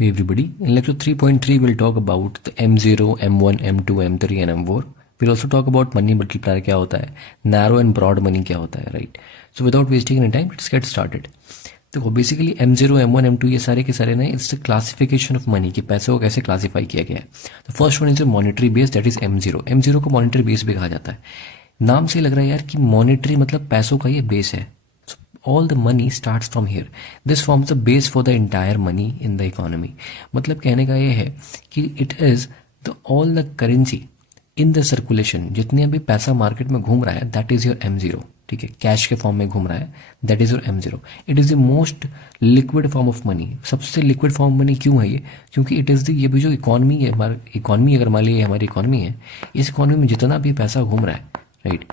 Hey everybody, in lecture 3.3 we'll talk about the M0, M1, M2, M3 and M4. We'll also talk about money multiplier क्या होता है, narrow and broad money क्या होता है, right? So without wasting any time, let's get started. देखो basically M0, M1, M2 ये सारे के सारे ना इट्स क्लासिफिकेशन ऑफ मनी कि पैसे को कैसे क्लासीफाई किया गया है. तो first one is monetary base, that is M0. M0 को मॉनेटरी बेस भी कहा जाता है. नाम से लग रहा है यार कि मॉनेटरी मतलब पैसों का ये बेस है. All the money starts from here. This forms the base for the entire money in the economy. मतलब कहने का ये है कि it is the all the currency in the circulation. जितने अभी पैसा मार्केट में घूम रहा है that is your M0. ठीक है, कैश के फॉर्म में घूम रहा है that is your M0. It is the most liquid form of money. सबसे liquid form मनी क्यों है ये? क्योंकि it is the ये भी जो इकॉनमी है, हमारी इकॉनमी अगर मान लीजिए हमारी इकॉनमी है, इस इकॉनमी में जितना भी पैसा घूम रहा है, राइट,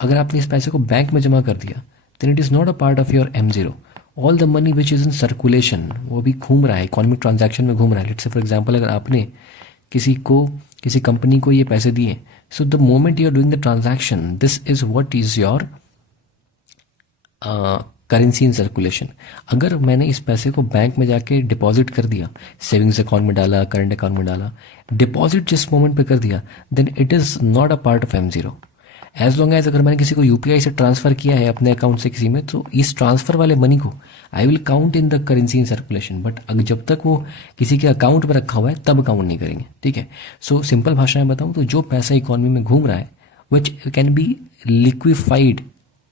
अगर आपने इस पैसे को बैंक में जमा कर दिया then it is not a part of your M0. All the money which is in circulation, वो भी घूम रहा है, इकोनॉमिक ट्रांजैक्शन में घूम रहा है. लेट्स से फॉर एग्जांपल अगर आपने किसी कंपनी को ये पैसे दिए, so the moment you are doing the transaction, this is what is your currency in circulation. अगर मैंने इस पैसे को बैंक में जाके डिपॉजिट कर दिया, सेविंग्स अकाउंट में डाला, करंट अकाउंट में डाला, डिपॉजिट जिस मोमेंट पे कर दिया, then it is not a part of M0. As long as अगर मैंने किसी को यूपीआई से ट्रांसफर किया है अपने अकाउंट से किसी में, तो इस ट्रांसफर वाले मनी को I will count in the currency in circulation. But अगर जब तक वो किसी के अकाउंट में रखा हुआ है तब काउंट नहीं करेंगे. ठीक है, सो सिंपल भाषा में बताऊं तो जो पैसा इकोनॉमी में घूम रहा है which can be liquefied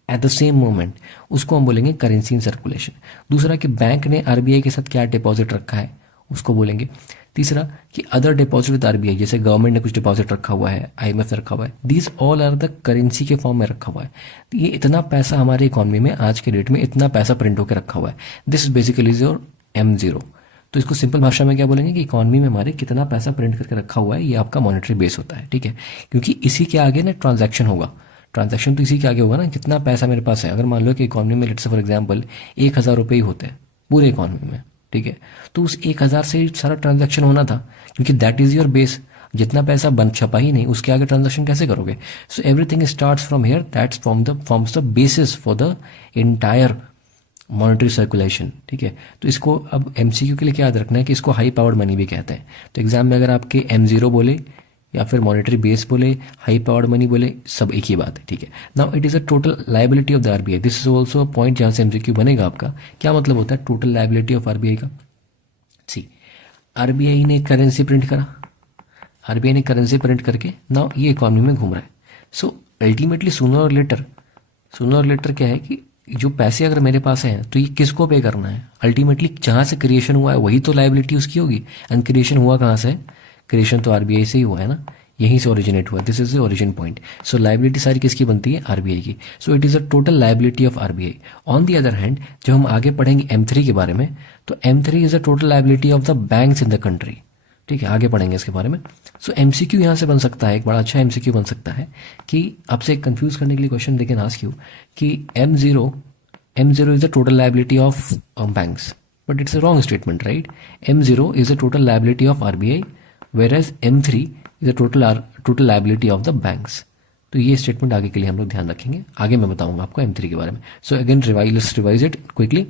at the same moment, उसको हम बोलेंगे करेंसी इन सर्कुलेशन. दूसरा कि बैंक ने आरबीआई के साथ क्या डिपॉजिट रखा है उसको बोलेंगे. तीसरा कि अदर डिपॉजिट विद आरबीआई, जैसे गवर्नमेंट ने कुछ डिपॉजिट रखा हुआ है, आईएमएफ ने रखा हुआ है, these all are the currency के फॉर्म में रखा हुआ है. ये इतना पैसा हमारे इकोनॉमी में आज के डेट में इतना पैसा प्रिंट होकर रखा हुआ है. This basically is your M0. तो इसको सिंपल भाषा में क्या बोलेंगे कि इकोनॉमी में हमारे कितना पैसा प्रिंट करके रखा हुआ है, ये आपका मॉनेटरी बेस होता है. ठीक है, क्योंकि इसी के आगे ना ट्रांजैक्शन होगा. ट्रांजैक्शन तो इसी के आगे होगा ना, कितना पैसा मेरे पास है. अगर मान लो कि इकोनॉमी में लेट्स से फॉर एग्जाम्पल 1,000 रुपये ही होते हैं पूरे इकोनॉमी में, ठीक है, तो उस 1,000 से सारा ट्रांजैक्शन होना था, क्योंकि दैट इज योर बेस. जितना पैसा बन छपा ही नहीं, उसके आगे ट्रांजैक्शन कैसे करोगे. So everything starts from here, that's forms the basis for the entire monetary circulation. ठीक है, तो इसको अब MCQ के लिए क्या याद रखना है कि इसको हाई पावर्ड मनी भी कहते हैं. तो एग्जाम में अगर आपके M0 बोले या फिर मॉनेटरी बेस बोले, हाई पावर्ड मनी बोले, सब एक ही बात है. ठीक है, now it is a total liability of the RBI. This is also a point जहां से MCQ बनेगा आपका. क्या मतलब होता है टोटल लायबिलिटी ऑफ आरबीआई का. सी, आरबीआई ने करेंसी प्रिंट करा, आरबीआई ने करेंसी प्रिंट करके नाउ ये इकोनॉमी में घूम रहा है. सो अल्टीमेटली सूनर और लेटर क्या है कि जो पैसे अगर मेरे पास हैं तो ये किसको पे करना है. अल्टीमेटली जहां से क्रिएशन हुआ है वही तो लायबिलिटी उसकी होगी. एंड क्रिएशन हुआ कहाँ से, क्रिएशन तो आरबीआई से ही हुआ है ना, यहीं से ओरिजिनेट हुआ. This is the origin point. So liability सारी किसकी बनती है, आरबीआई की. So it is a total liability of RBI. On the other hand जब हम आगे पढ़ेंगे M3 के बारे में, तो M3 is a total liability of the banks in the country. ठीक है, आगे पढ़ेंगे इसके बारे में. सो MCQ यहाँ से बन सकता है, एक बड़ा अच्छा MCQ बन सकता है कि आपसे कंफ्यूज करने के लिए क्वेश्चन देखे ना आस्क यू कि M0 is the total liability of banks, but it's a wrong statement, right. M0 is the total liability of RBI, whereas M3 is a total liability of the banks. तो ये statement आगे के लिए हम लोग ध्यान रखेंगे. आगे मैं बताऊंगा आपको M3 के बारे में. So again let's revise it quickly.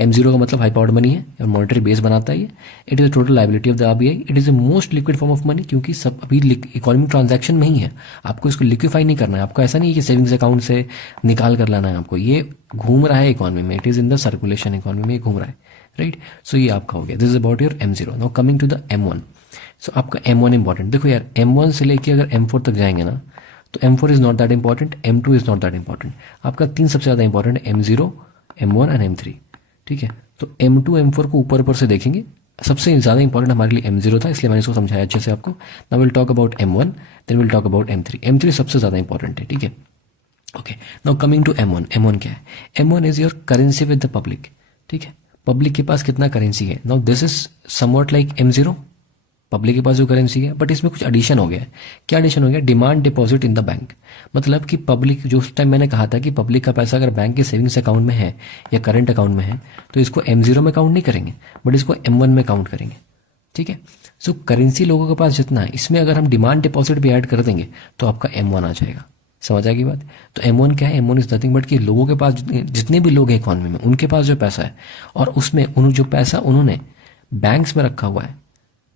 M0 का मतलब हाई पावर्ड मनी है और मॉनेटरी बेस बनाता है. It is total liability of the RBI. It is the most liquid form of money, क्योंकि सब अभी इकोनॉमिक ट्रांजैक्शन में ही है. आपको इसको लिक्विफाई नहीं करना है. आपको ऐसा नहीं है कि सेविंग्स अकाउंट से निकाल कर लाना है आपको. ये घूम रहा है इकोनॉमी में, it is in the circulation, economy में घूम रहा है, राइट. सो ये आपका हो गया. This is about your M0. Now coming to the M1. So आपका M1 इंपॉर्टेंट. देखो यार, M1 से लेके अगर M4 तक जाएंगे ना, तो M4 is not that important, M2 is not that important. आपका 3 सबसे ज्यादा इंपॉर्टेंट है, M0, M1 एंड M3. ठीक है, तो M2 M4 को ऊपर ऊपर से देखेंगे. सबसे ज्यादा इंपॉर्टेंट हमारे लिए M0 था, इसलिए मैंने इसको समझाया अच्छे से आपको. Now will talk about M1, then will talk about M3. M3 सबसे ज्यादा इंपॉर्टेंट है. ठीक है, okay. Now coming to M1. M1 क्या है. M1 is your currency with the public. ठीक है, पब्लिक के पास कितना करेंसी है. Now this is somewhat like M0, public के पास जो करेंसी है, बट इसमें कुछ एडिशन हो गया है. क्या एडिशन हो गया, demand deposit in the bank. मतलब कि पब्लिक, जो उस टाइम मैंने कहा था कि पब्लिक का पैसा अगर बैंक के सेविंग्स अकाउंट में है या करंट अकाउंट में है, तो इसको M0 में काउंट नहीं करेंगे, बट इसको M1 में काउंट करेंगे. ठीक है, सो करेंसी लोगों के पास जितना है, इसमें अगर हम डिमांड डिपॉजिट भी ऐड कर देंगे तो आपका M1 आ जाएगा. समझ आएगी बात. तो M1 क्या है, M1 इज नथिंग बट कि लोगों के पास जितने भी लोग हैं इकोनॉमी में, उनके पास जो पैसा है, और उसमें जो पैसा उन्होंने बैंक्स में रखा हुआ है,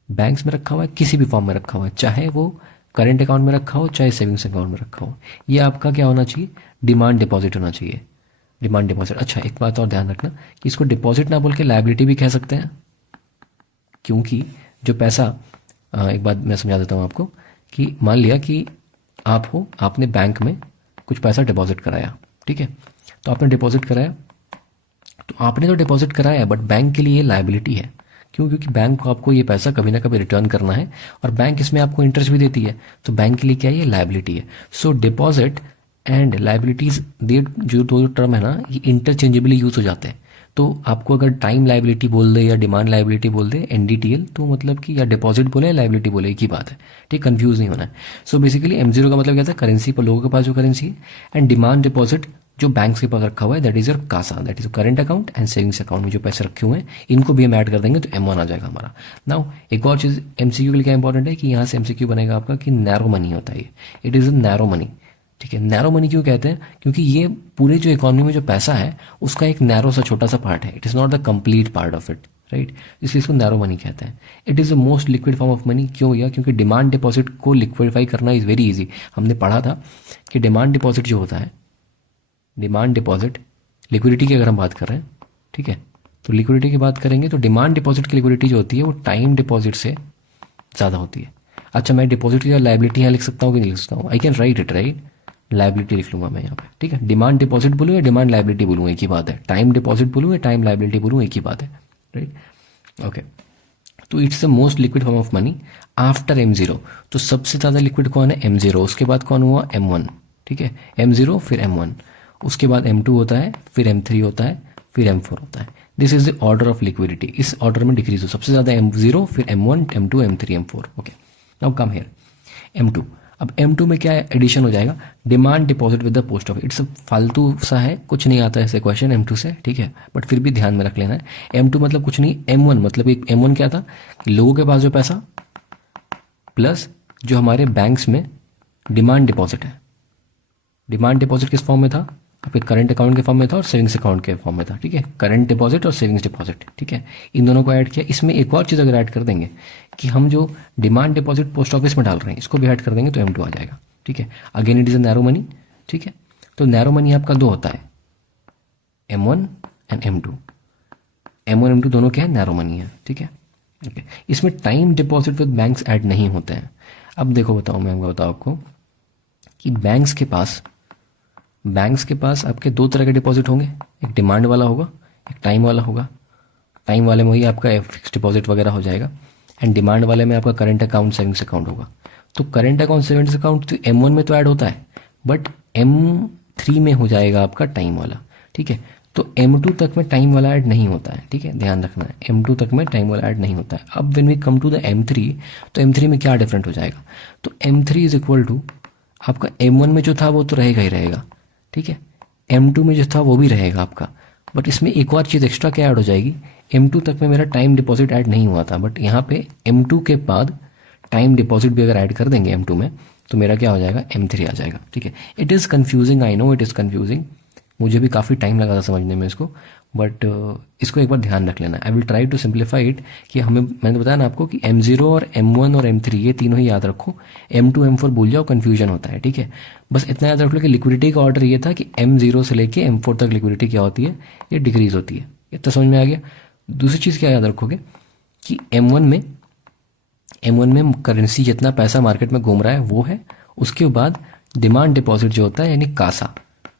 बैंक्स में रखा हुआ है, किसी भी फॉर्म में रखा हुआ है, चाहे वो करेंट अकाउंट में रखा हो चाहे सेविंग्स अकाउंट में रखा हो, ये आपका क्या होना चाहिए, डिमांड डिपॉजिट होना चाहिए, डिमांड डिपॉजिट। अच्छा एक बात और ध्यान रखना कि इसको डिपॉजिट ना बोल के लायबिलिटी भी कह सकते हैं, क्योंकि जो पैसा एक बात मैं समझा देता हूँ आपको कि मान लिया कि आप हो, आपने बैंक में कुछ पैसा डिपॉजिट कराया, ठीक है, तो आपने डिपॉजिट कराया, तो आपने तो डिपॉजिट कराया बट बैंक के लिए ये लायबिलिटी है। क्यों? क्योंकि बैंक को आपको ये पैसा कभी ना कभी रिटर्न करना है और बैंक इसमें आपको इंटरेस्ट भी देती है, तो बैंक के लिए क्या है, ये लायबिलिटी है। सो डिपॉजिट एंड लायबिलिटीज, ये जो दो टर्म है ना, ये इंटरचेंजेबली यूज हो जाते हैं। तो आपको अगर टाइम लायबिलिटी बोल दे या डिमांड लायबिलिटी बोल दे, एनडीटीएल, तो मतलब कि या डिपॉजिट बोले या लायबिलिटी बोले, एक ही बात है, ठीक, कंफ्यूज नहीं होना है। सो बेसिकली M0 का मतलब क्या था, करेंसी पर लोगों के पास जो करेंसी है, एंड डिमांड डिपॉजिट जो बैंक्स के पास रखा हुआ है, that is your CASA, that is current account and savings account में जो पैसे रखे हुए हैं, इनको भी हम ऐड कर देंगे तो M1 आ जाएगा हमारा। नाउ एक और चीज़ MCQ के लिए क्या इंपॉर्टेंट है कि यहाँ से MCQ बनेगा आपका कि नैरो मनी होता है, it is a narrow money, ठीक है। नैरो मनी क्यों कहते हैं, क्योंकि ये पूरे जो इकोनॉमी में जो पैसा है उसका एक नैरो सा छोटा सा पार्ट है, it is not the complete part of it, right, इसलिए इसको नैरो मनी कहते हैं। It is the most liquid form of money, क्यों भैया, क्योंकि डिमांड डिपॉजिट को लिक्विडिफाई करना इज़ वेरी इजी। हमने पढ़ा था कि डिमांड डिपॉजिट जो होता है, डिमांड डिपॉजिट लिक्विडिटी की अगर हम बात कर रहे हैं, ठीक है, तो लिक्विडिटी की बात करेंगे तो डिमांड डिपॉजिट की लिक्विडिटी जो होती है वो टाइम डिपॉजिट से ज़्यादा होती है। अच्छा मैं डिपॉजिट की लायबिलिटी यहाँ लिख सकता हूँ कि नहीं लिख सकता हूँ, I can write it, right, liability लिख लूंगा मैं यहाँ पे, ठीक है। डिमांड डिपॉजिट बोलूँ या डिमांड लायबिलिटी बोलूँ, एक ही बात है। टाइम डिपॉजिट बोलूँ या टाइम लायबिलिटी बोलूँ, एक ही बात है, राइट, ओके। तो it's the most liquid form of money after M0। तो सबसे ज़्यादा लिक्विड कौन है, M0, उसके बाद कौन हुआ, M1, ठीक है, M0 फिर M1, उसके बाद M2 होता है, फिर M3 होता है, फिर M4 होता है। This is the order of liquidity, इस ऑर्डर में डिक्रीज हो, सबसे ज़्यादा M0, फिर M1, M2, M3, M4, okay. Now come here M2। अब M2 में क्या एडिशन हो जाएगा, demand deposit with the post office. It's फालतू सा है, कुछ नहीं आता ऐसे क्वेश्चन M2 से, ठीक है, बट फिर भी ध्यान में रख लेना है। M2 मतलब कुछ नहीं, M1 मतलब एक M1 क्या था, लोगों के पास जो पैसा प्लस जो हमारे बैंक्स में डिमांड डिपॉजिट है। डिमांड डिपॉजिट किस फॉर्म में था, आपके करंट अकाउंट के फॉर्म में था और सेविंग्स अकाउंट के फॉर्म में था, ठीक है, करंट डिपॉजिट और सेविंग्स डिपॉजिट, ठीक है, इन दोनों को ऐड किया। इसमें एक और चीज़ अगर ऐड कर देंगे कि हम जो डिमांड डिपॉजिट पोस्ट ऑफिस में डाल रहे हैं इसको भी ऐड कर देंगे तो M2 आ जाएगा, ठीक है। Again it is a narrow money, ठीक है, तो नैरो मनी आपका दो होता है, M1 and M2। M1 M2 दोनों क्या है, नैरो मनी है, ठीक है, ओके। इसमें time deposit with banks add नहीं होते हैं। अब देखो बताऊँ, मैं बताऊँ आपको कि बैंक्स के पास आपके दो तरह के डिपॉजिट होंगे, एक डिमांड वाला होगा, एक टाइम वाला होगा। टाइम वाले में ही आपका फिक्स डिपॉजिट वगैरह हो जाएगा एंड डिमांड वाले में आपका करंट अकाउंट सेविंग्स अकाउंट होगा। तो करंट अकाउंट सेविंग्स अकाउंट तो M1 में तो ऐड होता है बट M3 में हो जाएगा आपका टाइम वाला, ठीक है। तो M2 तक में टाइम वाला ऐड नहीं होता है, ठीक है, ध्यान रखना है, M2 तक में टाइम वाला ऐड नहीं होता है। अब when we come to the M3, तो M3 में क्या डिफरेंट हो जाएगा, तो M3 इज इक्वल टू आपका M1 में जो था वो तो रहेगा ही रहेगा, ठीक है, M2 में जो था वो भी रहेगा आपका, बट इसमें एक और चीज़ एक्स्ट्रा क्या ऐड हो जाएगी, M2 तक में मेरा टाइम डिपॉजिट ऐड नहीं हुआ था बट यहाँ पे M2 के बाद टाइम डिपॉजिट भी अगर ऐड कर देंगे M2 में तो मेरा क्या हो जाएगा, M3 आ जाएगा, ठीक है। It is confusing, I know it is confusing, मुझे भी काफ़ी टाइम लगा था समझने में इसको, बट इसको एक बार ध्यान रख लेना। I will try to simplify it कि हमें, मैंने बताया ना आपको कि M0 और M1 और M3 ये तीनों ही याद रखो, M2 M4 भूल जाओ, कन्फ्यूजन होता है, ठीक है। बस इतना याद रख लो कि लिक्विडिटी का ऑर्डर ये था कि M0 से लेके M4 तक लिक्विडिटी क्या होती है, ये डिक्रीज होती है, इतना समझ में आ गया। दूसरी चीज़ क्या याद रखोगे कि M1 में करेंसी जितना पैसा मार्केट में घूम रहा है वो है, उसके बाद डिमांड डिपॉजिट जो होता है यानी कासा,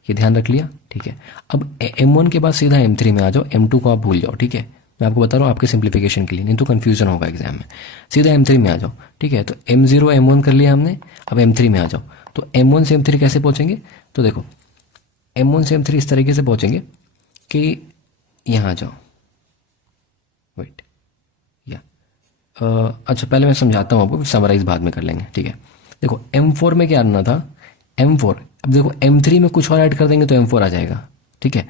ये ध्यान रख लिया, ठीक है। अब M1 के बाद सीधा M3 में आ जाओ, M2 को आप भूल जाओ, ठीक है, मैं आपको बता रहा हूँ आपके सिंप्लीफिकेशन के लिए, नहीं तो कन्फ्यूजन होगा एग्जाम में। सीधा M3 में आ जाओ, ठीक है, तो M0 M1 कर लिया हमने, अब M3 में आ जाओ। तो M1 से M3 कैसे पहुँचेंगे, तो देखो M1 से M3 इस तरीके से पहुँचेंगे कि यहाँ आ जाओ, वेट या अच्छा पहले मैं समझाता हूँ आपको, समराइज बाद में कर लेंगे, ठीक है। देखो M4 में क्या आना था, M4, अब देखो M3 में कुछ और ऐड कर देंगे तो M4 आ जाएगा, ठीक है।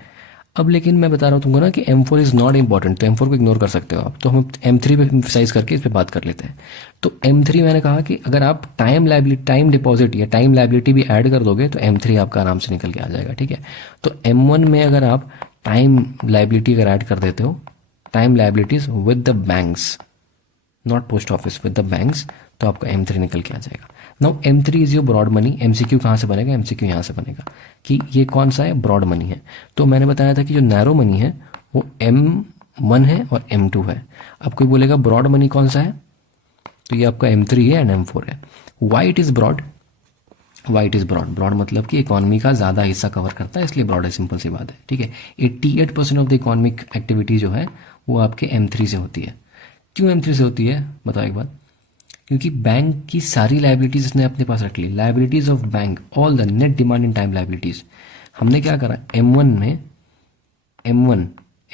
अब लेकिन मैं बता रहा हूँ तुमको ना कि M4 इज़ नॉट इंपॉर्टेंट, तो M4 को इग्नोर कर सकते हो आप, तो हम M3 पे एम्फसाइज करके इस पर बात कर लेते हैं। तो M3 मैंने कहा कि अगर आप टाइम डिपॉजिट या टाइम लायबिलिटी भी ऐड कर दोगे तो M3 आपका आराम से निकल के आ जाएगा, ठीक है। तो M1 में अगर आप टाइम लायबिलिटी अगर ऐड कर देते हो time liabilities with the banks, not post office, with the banks, तो आपका M3 निकल के आ जाएगा। Now M3 is your broad money. MCQ कहाँ से बनेगा? MCQ यहाँ से बनेगा कि ये कौन सा है? ब्रॉड मनी है। तो मैंने बताया था कि जो नैरो मनी है वो M1 है और M2 है। अब कोई बोलेगा ब्रॉड मनी कौन सा है? तो ये आपका M3 है एंड M4 है। Why it is broad? Why it is broad? Broad मतलब कि इकोनॉमी का ज़्यादा हिस्सा कवर करता है, इसलिए ब्रॉड है, सिंपल सी बात है, ठीक है। 88% ऑफ द इकोनॉमिक एक्टिविटी जो है वो आपके M3 से होती है। क्यों M3 से होती है बताओ एक बार? क्योंकि बैंक की सारी लाइबिलिटीज इसने अपने पास रख ली। Liabilities of bank, all the net demand in time liabilities. हमने क्या करा M1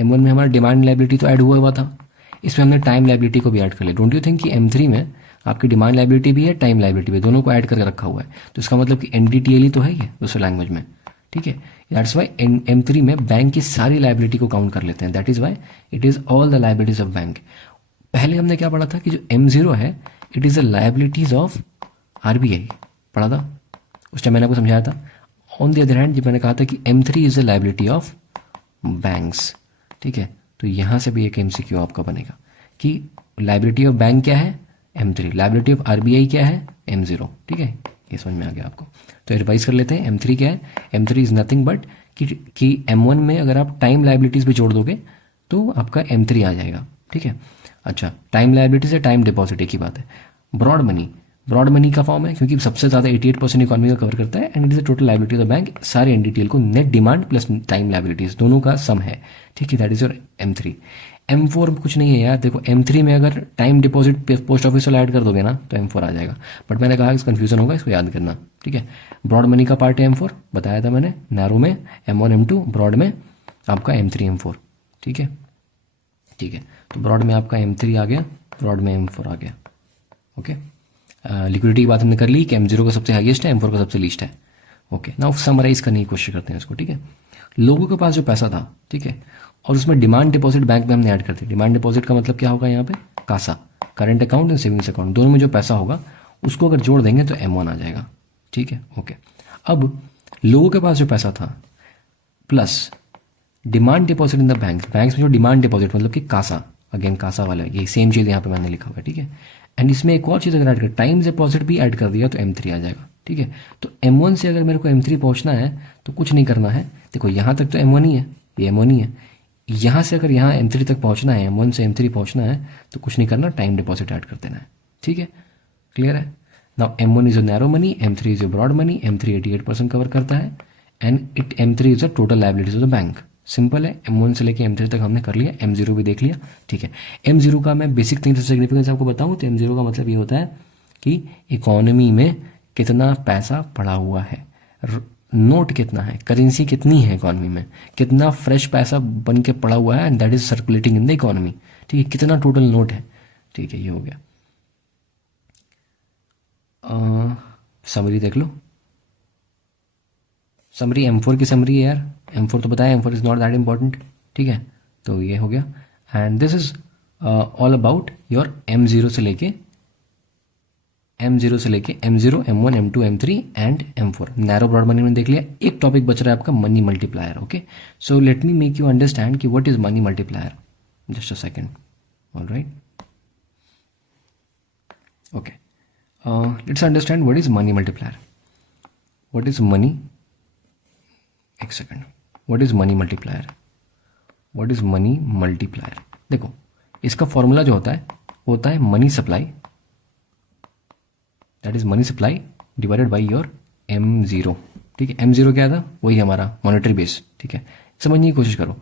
में हमारा डिमांड लाइबिलिटी तो ऐड हुआ था, इसमें हमने टाइम लाइबिलिटी को भी ऐड कर लिया। डोंट यू थिंक कि M3 में आपकी डिमांड लाइबिलिटी भी है, टाइम लाइबिलिटी भी, दोनों को ऐड करके रखा हुआ है। तो इसका मतलब कि NDTL ही तो है ये दूसरे लैंग्वेज में, ठीक है। दैट्स वाई M3 में बैंक की सारी लाइबिलिटी को काउंट कर लेते हैं। That is why it is all the liabilities of bank. पहले हमने क्या पढ़ा था कि जो M0 है it is the liabilities of RBI, पढ़ा था उस टाइम, मैंने आपको समझाया था। ऑन द अदर हैंड जब मैंने कहा था कि M3 is the liability of banks, ठीक है। तो यहाँ से भी एक MCQ आपका बनेगा कि लाइबिलिटी ऑफ बैंक क्या है? M3। लाइबिलिटी ऑफ RBI क्या है? M0, ठीक है। ये समझ में आ गया आपको? तो रिवाइज कर लेते हैं। M3 क्या है? M3 इज नथिंग बट कि M1 में अगर आप टाइम लाइबिलिटीज भी जोड़ दोगे तो आपका M3 आ जाएगा, ठीक है। अच्छा, टाइम लाइबिलिटी से टाइम डिपॉजिट एक ही बात है। ब्रॉड मनी, ब्रॉड मनी का फॉर्म है क्योंकि सबसे ज़्यादा 88% इकोनॉमी का कवर करता है and it is the total liability of the bank. सारे NDTL को net demand plus time liabilities दोनों का सम है, ठीक है। That is your M3। M4 में कुछ नहीं है यार, देखो M3 में अगर टाइम डिपॉजिट पोस्ट ऑफिस वाला ऐड कर दोगे ना तो M4 आ जाएगा, बट मैंने कहा इस कन्फ्यूजन होगा, इसको याद करना, ठीक है। ब्रॉड मनी का पार्ट है M4, बताया था मैंने। नैरो में M1 M2, ब्रॉड में आपका M3 M4, ठीक है, ठीक है। तो ब्रॉड में आपका M3 आ गया, ब्रॉड में M4 आ गया, ओके। लिक्विडिटी की बात हमने कर ली कि M0 का सबसे हाईएस्ट है, M4 का सबसे लीस्ट है, ओके। नाउ समराइज करने की कोशिश करते हैं इसको, ठीक है। लोगों के पास जो पैसा था, ठीक है, और उसमें डिमांड डिपॉजिट बैंक में हमने ऐड कर दी। डिमांड डिपॉजिट का मतलब क्या होगा यहाँ पे? CASA, current account and savings account, दोनों में जो पैसा होगा उसको अगर जोड़ देंगे तो M1 आ जाएगा, ठीक है, ओके। अब लोगों के पास जो पैसा था plus demand deposit in the bank, banks में जो डिमांड डिपॉजिट मतलब कि कासा, अगेन कासा वाला, ये सेम चीज़ यहाँ पे मैंने लिखा हुआ है, ठीक है। एंड इसमें एक और चीज़ अगर ऐड कर, टाइम डिपॉजिट भी ऐड कर दिया तो M3 आ जाएगा, ठीक है। तो M1 से अगर मेरे को M3 पहुँचना है तो कुछ नहीं करना है, देखो यहाँ तक तो M1 ही है, ये M1 ही है। यहाँ से अगर यहाँ M3 तक पहुँचना है, M1 से M3 पहुँचना है तो कुछ नहीं करना, टाइम डिपॉजिट ऐड कर देना है, ठीक है, क्लियर है। Now M1 is a narrow money, M3 is a broad money. M3 88% cover करता है and M3 is a total liabilities of the bank. Simple है, M1 से लेके M3 तक हमने कर लिया, M0 भी देख लिया, ठीक है। M0 का मैं बेसिक थिंग्स सिग्निफिकेंस आपको बताऊं तो M0 का मतलब ये होता है कि इकोनॉमी में कितना पैसा पड़ा हुआ है, नोट कितना है, करेंसी कितनी है इकोनॉमी में, कितना फ्रेश पैसा बन के पड़ा हुआ है and that is circulating in the economy, ठीक है, कितना टोटल नोट है, ठीक है, ये हो गया। समरी देख लो, समरी M4 की समरी है यार, M4 तो बताया, M4 is not that important, ठीक है। तो ये हो गया and this is all about your M0 से लेके M0, M1, M2, M3 and M4। Narrow broad money में देख लिया। एक टॉपिक बच रहा है आपका money multiplier, okay. So let me make you understand कि what is money multiplier, just a second, alright, okay. Let's understand what is money multiplier. What is money, एक सेकेंड, what is money multiplier, what is money multiplier. देखो इसका formula जो होता है वो होता है money supply, that is money supply divided by your M0, ठीक है। M0 क्या था? वही हमारा मॉनेटरी बेस, ठीक है। समझने की कोशिश करो,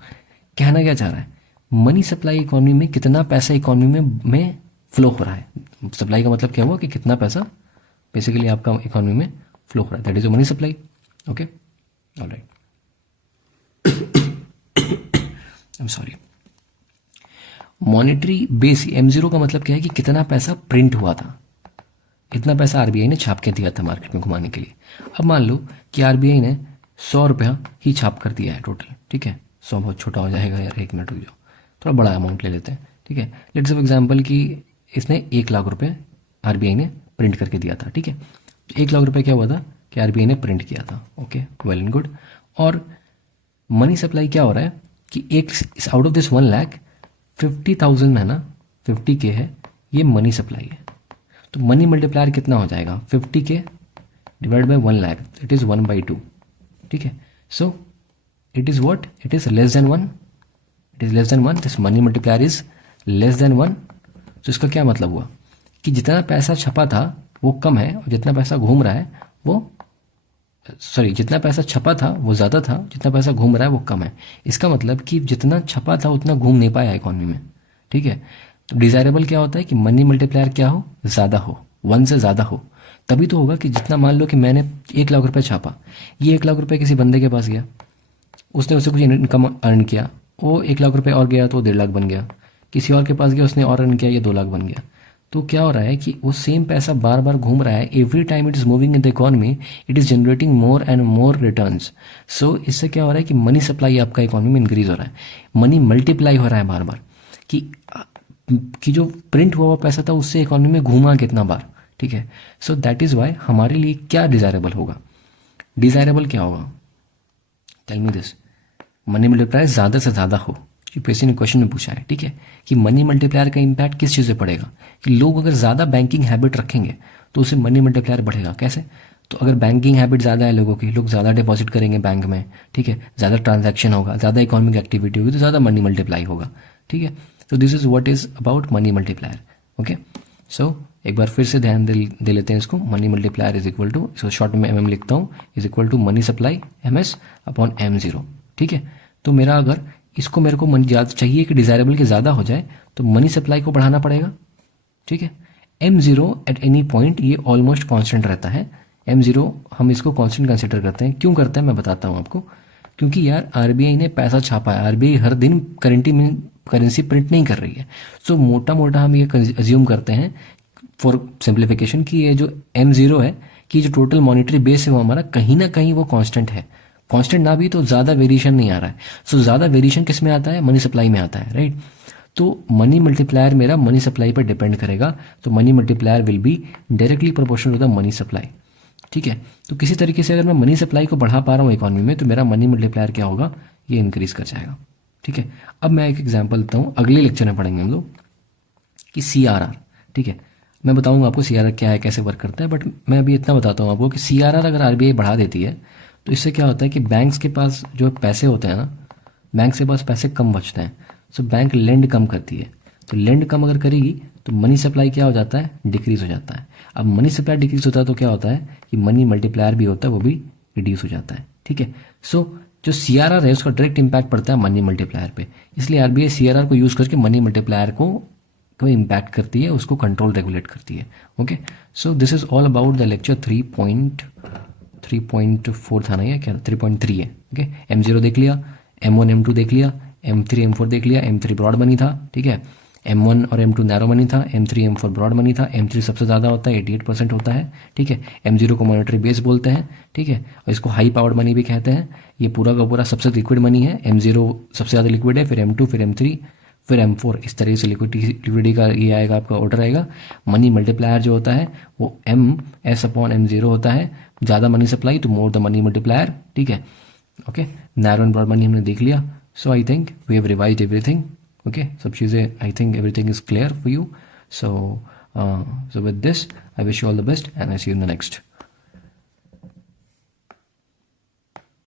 कहना क्या चाह रहा है, मनी सप्लाई इकोनॉमी में कितना पैसा इकोनॉमी में फ्लो हो रहा है। सप्लाई का मतलब क्या हुआ कि कितना पैसा बेसिकली आपका इकोनॉमी में फ्लो हो रहा है, that is money supply, okay, alright. I am sorry. Monetary base M0 का मतलब क्या है कि कितना पैसा प्रिंट हुआ था, इतना पैसा RBI ने छाप के दिया था मार्केट में घुमाने के लिए। अब मान लो कि RBI ने 100 रुपया ही छाप कर दिया है टोटल, ठीक है। 100 बहुत छोटा हो जाएगा यार, एक मिनट रुक जाओ, थोड़ा बड़ा अमाउंट ले लेते हैं, ठीक है। लेट्स से एग्जाम्पल कि इसने 1 लाख रुपये RBI ने प्रिंट करके दिया था, ठीक है। 1 लाख रुपये क्या हुआ था कि RBI ने प्रिंट किया था, ओके, वेल एंड गुड। और मनी सप्लाई क्या हो रहा है कि एक आउट ऑफ दिस 1 लाख 50,000 है ना, 50K है, ये मनी सप्लाई है। तो मनी मल्टीप्लायर कितना हो जाएगा, 50K divide by 1 lakh, it is 1/2। ठीक है, so it is what, it is less than 1, it is less than 1, this money multiplier is less than 1। तो इसका क्या मतलब हुआ कि जितना पैसा छपा था वो कम है, और जितना पैसा घूम रहा है वो, सॉरी, जितना पैसा छपा था वो ज़्यादा था, जितना पैसा घूम रहा है वो कम है। इसका मतलब कि जितना छपा था उतना घूम नहीं पाया इकॉनमी में। ठीक है, तो डिज़ायरेबल क्या होता है कि मनी मल्टीप्लायर क्या हो, ज़्यादा हो, 1 से ज़्यादा हो। तभी तो होगा कि जितना, मान लो कि मैंने 1 लाख रुपए छापा, ये 1 लाख रुपए किसी बंदे के पास गया, उसने उससे कुछ इनकम अर्न किया, वो 1 लाख रुपए और गया तो 1.5 लाख बन गया, किसी और के पास गया उसने और अर्न किया, ये 2 लाख बन गया। तो क्या हो रहा है कि वो सेम पैसा बार बार घूम रहा है, every time it is moving in the economy, it is generating more and more returns. So इससे क्या हो रहा है कि मनी सप्लाई आपका इकोनॉमी में इंक्रीज हो रहा है, मनी मल्टीप्लाई हो रहा है बार बार, कि जो प्रिंट हुआ हुआ पैसा था उससे इकोनॉमी में घूमा कितना बार। ठीक है, सो दैट इज वाई हमारे लिए क्या डिजायरेबल होगा, डिजायरेबल क्या होगा, tell me this, money multiplier ज़्यादा से ज़्यादा हो। यूपीएससी ने क्वेश्चन में पूछा है, ठीक है, कि मनी मल्टीप्लायर का इम्पैक्ट किस चीज़ से पड़ेगा, कि लोग अगर ज़्यादा बैंकिंग हैबिट रखेंगे तो उससे मनी मल्टीप्लायर बढ़ेगा। कैसे, तो अगर बैंकिंग हैबिट ज़्यादा है लोगों की, लोग ज़्यादा डिपॉजिट करेंगे बैंक में, ठीक है, ज़्यादा ट्रांजैक्शन होगा, ज़्यादा इकोनॉमिक एक्टिविटी होगी, तो ज़्यादा मनी मल्टीप्लाई होगा। ठीक है, तो this is what is about money multiplier. Okay, so एक बार फिर से ध्यान दे लेते हैं इसको, money multiplier is equal to, इसको शॉर्ट में एम लिखता हूँ, is equal to money supply MS upon M0। ठीक है, तो मेरा अगर इसको मेरे को मनी ज़्यादा चाहिए कि डिज़ायरेबल के ज़्यादा हो जाए, तो मनी सप्लाई को बढ़ाना पड़ेगा। ठीक है, M0 एट एनी पॉइंट ये ऑलमोस्ट कांस्टेंट रहता है, M0 हम इसको कांस्टेंट कंसिडर करते हैं। क्यों करते हैं मैं बताता हूँ आपको, क्योंकि यार RBI ने पैसा छापा है, RBI हर दिन करेंसी प्रिंट नहीं कर रही है। सो मोटा मोटा हम ये अज्यूम करते हैं फॉर सिंप्लीफिकेशन कि ये जो M0 है, कि जो टोटल मॉनिटरी बेस है वो हमारा कहीं ना कहीं वो कांस्टेंट है, कांस्टेंट ना भी तो ज़्यादा वेरिएशन नहीं आ रहा है। सो ज़्यादा वेरिएशन किस में आता है, मनी सप्लाई में आता है, राइट। तो मनी मल्टीप्लायर मेरा मनी सप्लाई पर डिपेंड करेगा, तो money multiplier will be directly proportional to the money supply. ठीक है, तो किसी तरीके से अगर मैं मनी सप्लाई को बढ़ा पा रहा हूँ इकोनॉमी में, तो मेरा मनी मल्टीप्लायर क्या होगा, ये इंक्रीज कर जाएगा। ठीक है, अब मैं एक एग्जाम्पल देता हूँ, अगले लेक्चर में पढ़ेंगे हम लोग कि CRR। ठीक है, मैं बताऊंगा आपको CRR क्या है, कैसे वर्क करता है, बट मैं अभी इतना बताता हूँ आपको कि CRR अगर RBI बढ़ा देती है तो इससे क्या होता है कि बैंक्स के पास जो पैसे होते हैं ना, बैंक के पास पैसे कम बचते हैं, सो बैंक लेंड कम करती है। तो लेंड कम अगर करेगी तो मनी सप्लाई क्या हो जाता है, डिक्रीज हो जाता है। अब मनी सप्लाई डिक्रीज होता है तो क्या होता है कि मनी मल्टीप्लायर भी होता है, वो भी रिड्यूस हो जाता है। ठीक है, सो जो CRR है उसका डायरेक्ट इंपैक्ट पड़ता है मनी मल्टीप्लायर पे, इसलिए RBI CRR को यूज़ करके मनी मल्टीप्लायर को इम्पैक्ट करती है, उसको कंट्रोल रेगुलेट करती है। Okay, so this is all about the lecture 3.4 था ना, या क्या 3.3 है। ओके, M0 देख लिया, M1 M2 देख लिया, M3 M4 देख लिया, M3 ब्रॉड मनी था। ठीक है, M1 और M2 नैरो मनी था, M3 M4 ब्रॉड मनी था, M3 सबसे ज़्यादा होता है, 88% होता है। ठीक है, M0 को मॉनेटरी बेस बोलते हैं। ठीक है, और इसको हाई पावर्ड मनी भी कहते हैं। ये पूरा का पूरा सबसे लिक्विड मनी है, M0 सबसे ज़्यादा लिक्विड है, फिर M2, फिर M3, फिर M4, इस तरह से लिक्विडिटी का ये आएगा, आपका ऑर्डर आएगा। मनी मल्टीप्लायर जो होता है वो MS अपॉन M0 होता है, ज़्यादा मनी सप्लाई तो मोर द मनी मल्टीप्लायर। ठीक है, okay, narrow and broad money हमने देख लिया। So I think we have revised everything. Okay, सब चीज़ें, I think everything is clear for you. So with this I wish you all the best and I see you in the next